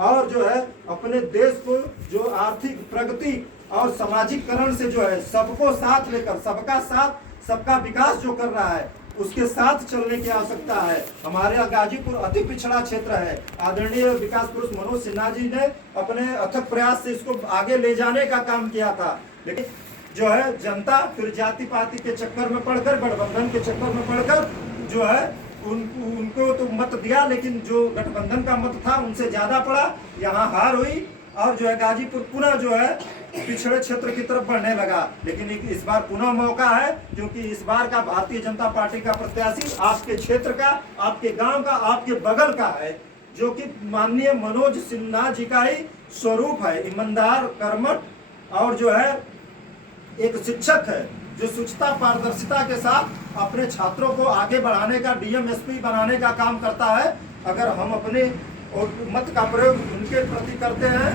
और जो है अपने देश को जो आर्थिक प्रगति और सामाजिकरण से जो है सबको साथ लेकर, सबका साथ सबका विकास जो कर रहा है उसके साथ चलने की आवश्यकता है। हमारे गाजीपुर अति पिछड़ा क्षेत्र है। आदरणीय विकास पुरुष मनोज सिन्हा जी ने अपने अथक प्रयास से इसको आगे ले जाने का काम किया था, लेकिन जो है जनता फिर जाति पाति के चक्कर में पड़कर, गठबंधन के चक्कर में पड़कर जो है उनको तो मत दिया, लेकिन जो गठबंधन का मत था उनसे ज्यादा पड़ा, यहाँ हार हुई और जो है गाजीपुर पुनः जो है पिछड़े क्षेत्र की तरफ बढ़ने लगा। लेकिन इस बार पुनः मौका है, क्योंकि इस बार का भारतीय जनता पार्टी का प्रत्याशी आपके क्षेत्र का, आपके गांव का, आपके बगल का है, जो कि माननीय मनोज सिन्हा जी का ही स्वरूप है। ईमानदार, कर्मठ और जो है एक शिक्षक है जो शुचिता पारदर्शिता के साथ अपने छात्रों को आगे बढ़ाने का, डीएमएसपी बनाने का काम करता है। अगर हम अपने और मत का प्रयोग उनके प्रति करते हैं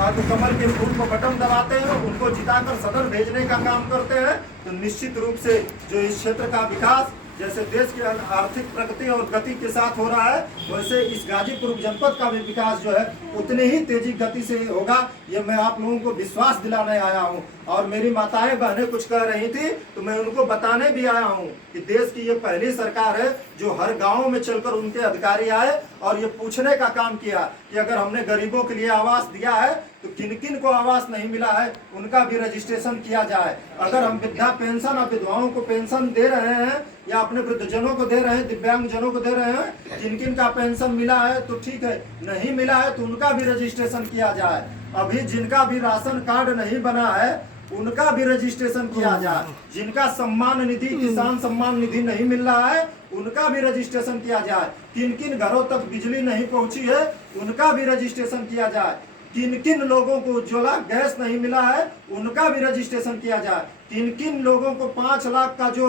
और तो कमल के फूल को बटन दबाते हैं, उनको जिताकर सदन भेजने का काम करते हैं, तो निश्चित रूप से जो इस क्षेत्र का विकास जैसे देश की आर्थिक प्रगति और गति के साथ हो रहा है, वैसे इस गाजीपुर जनपद का भी विकास जो है उतनी ही तेजी गति से होगा। ये मैं आप लोगों को विश्वास दिलाने आया हूँ। और मेरी माताएं बहनें कुछ कह रही थी तो मैं उनको बताने भी आया हूँ कि देश की ये पहली सरकार है जो हर गांव में चलकर उनके अधिकारी आए और ये पूछने का काम किया कि अगर हमने गरीबों के लिए आवास दिया है तो किन किन को आवास नहीं मिला है, उनका भी रजिस्ट्रेशन किया जाए। अगर हम वृद्धा पेंशन और विधवाओं को पेंशन दे रहे हैं या अपने वृद्धजनों को दे रहे हैं, दिव्यांग जनों को दे रहे हैं, जिन किन का पेंशन मिला है तो ठीक है, नहीं मिला है तो उनका भी रजिस्ट्रेशन किया जाए। अभी जिनका भी राशन कार्ड नहीं बना है उनका भी रजिस्ट्रेशन किया जाए। जिनका सम्मान निधि, किसान सम्मान निधि नहीं मिल रहा है उनका भी रजिस्ट्रेशन किया जाए। किन किन घरों तक बिजली नहीं पहुंची है उनका भी रजिस्ट्रेशन किया जाए। किन किन लोगों को उज्ज्वला गैस नहीं मिला है उनका भी रजिस्ट्रेशन किया जाए। किन किन लोगों को 5 लाख का जो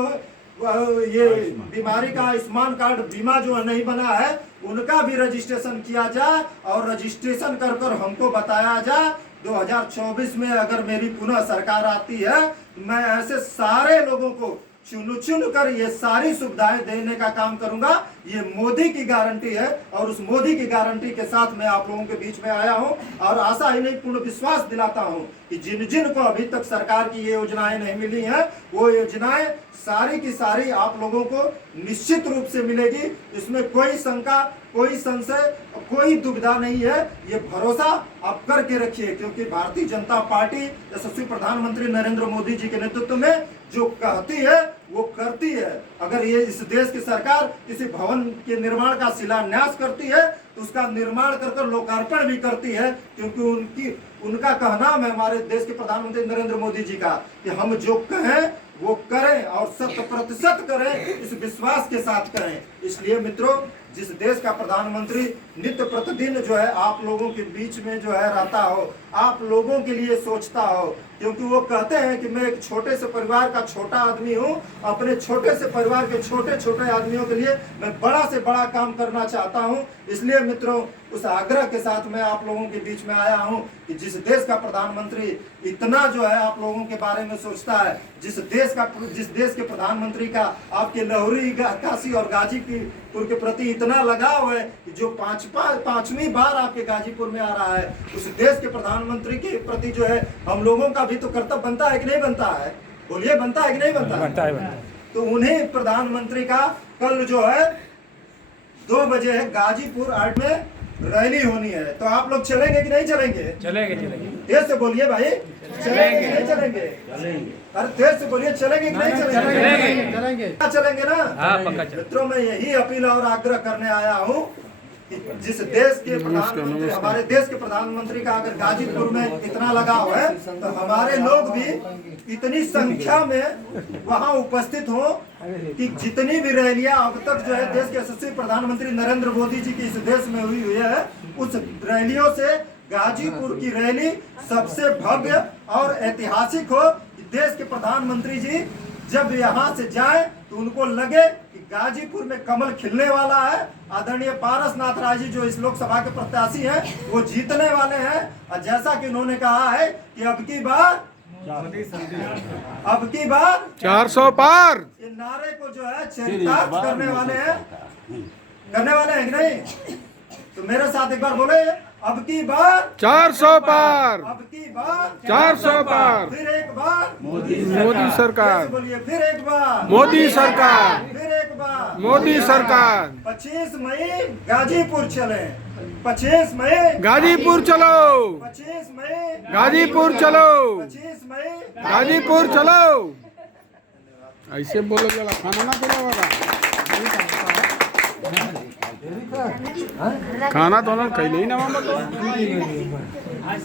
ये बीमारी का आयुष्मान कार्ड बीमा जो नहीं बना है उनका भी रजिस्ट्रेशन किया जाए और रजिस्ट्रेशन कर कर हमको बताया जाए 2024 में अगर मेरी पुनः सरकार आती है मैं ऐसे सारे लोगों को चुन चुन कर ये सारी सुविधाएं देने का काम करूंगा। ये मोदी की गारंटी है और उस मोदी की गारंटी के साथ मैं आप लोगों के बीच में आया हूं और आशा ही नहीं पूर्ण विश्वास दिलाता हूं कि जिन जिन को अभी तक सरकार की ये योजनाएं नहीं मिली हैं वो योजनाएं सारी की सारी आप लोगों को निश्चित रूप से मिलेगी। इसमें कोई शंका, कोई संशय, कोई दुविधा नहीं है। ये भरोसा आप करके रखिए, क्योंकि भारतीय जनता पार्टी यशस्वी प्रधानमंत्री नरेंद्र मोदी जी के नेतृत्व में जो कहती है वो करती है। अगर ये इस देश की सरकार किसी भवन के निर्माण का शिलान्यास करती है तो उसका निर्माण कर कर लोकार्पण भी करती है, क्योंकि उनका कहना है हमारे देश के प्रधानमंत्री नरेंद्र मोदी जी का कि हम जो कहें वो करें और 100% करें, इस विश्वास के साथ करें। इसलिए मित्रों, जिस देश का प्रधानमंत्री नित्य प्रतिदिन जो है आप लोगों के बीच में जो है रहता हो, आप लोगों के लिए सोचता हो, क्योंकि वो कहते हैं कि मैं एक छोटे से परिवार का छोटा आदमी हूँ, अपने छोटे से परिवार के छोटे छोटे आदमियों के लिए मैं बड़ा से बड़ा काम करना चाहता हूँ। इसलिए मित्रों, उस आग्रह के साथ मैं आप लोगों के बीच में आया हूँ कि जिस देश का प्रधानमंत्री इतना जो है आप लोगों के बारे में सोचता है, जिस देश के प्रधानमंत्री का आपके लहुरी, काशी और गाजीपुर के प्रति इतना लगाव है कि जो पांचवी बार आपके गाजीपुर में आ रहा है, उस देश के प्रधानमंत्री के प्रति जो है हम लोगों का भी तो कर्तव्य बनता है कि नहीं बनता है? बोलिए, बनता है कि नहीं बनता है? तो उन्हीं प्रधानमंत्री का कल जो है 2 बजे है गाजीपुर आर्ट में रैली होनी है। तो आप लोग चलेंगे कि नहीं चलेंगे? चलेंगे। तेज से बोलिए भाई, चलेंगे कि नहीं चलेंगे? अरे तेज से बोलिए, चलेंगे कि नहीं चलेंगे? चलेंगे ना? मित्रों, मैं यही अपील और आग्रह करने आया हूँ कि जिस देश के प्रधानमंत्री, हमारे देश के प्रधानमंत्री का अगर गाजीपुर में इतना लगाव है तो हमारे लोग भी इतनी संख्या में वहाँ उपस्थित हो कि जितनी भी रैलियां अब तक जो है देश के यशस्वी प्रधानमंत्री नरेंद्र मोदी जी की इस देश में हुई है, उस रैलियों से गाजीपुर की रैली सबसे भव्य और ऐतिहासिक हो कि देश के प्रधानमंत्री जी जब यहाँ से जाए तो उनको लगे कि गाजीपुर में कमल खिलने वाला है। आदरणीय पारसनाथ राय जी जो इस लोकसभा के प्रत्याशी हैं वो जीतने वाले हैं, और जैसा कि उन्होंने कहा है कि अब की बार 400 पार, ये नारे को जो है चरितार्थ करने वाले हैं कि नहीं? तो मेरे साथ एक बार बोले, अब की बार 400 पार, अब की बार 400 पार। फिर एक बार मोदी फिर सरकार, से बोलिए, फिर एक बार मोदी सरकार, फिर एक बार मोदी सरकार। 25 मई गाजीपुर चले, 25 मई गाजीपुर चलो, 25 मई गाजीपुर चलो, 25 मई गाजीपुर चलो। ऐसे बोलो जरा, खाना ना खिलाओगा। खाना तो ना कहीं नहीं ना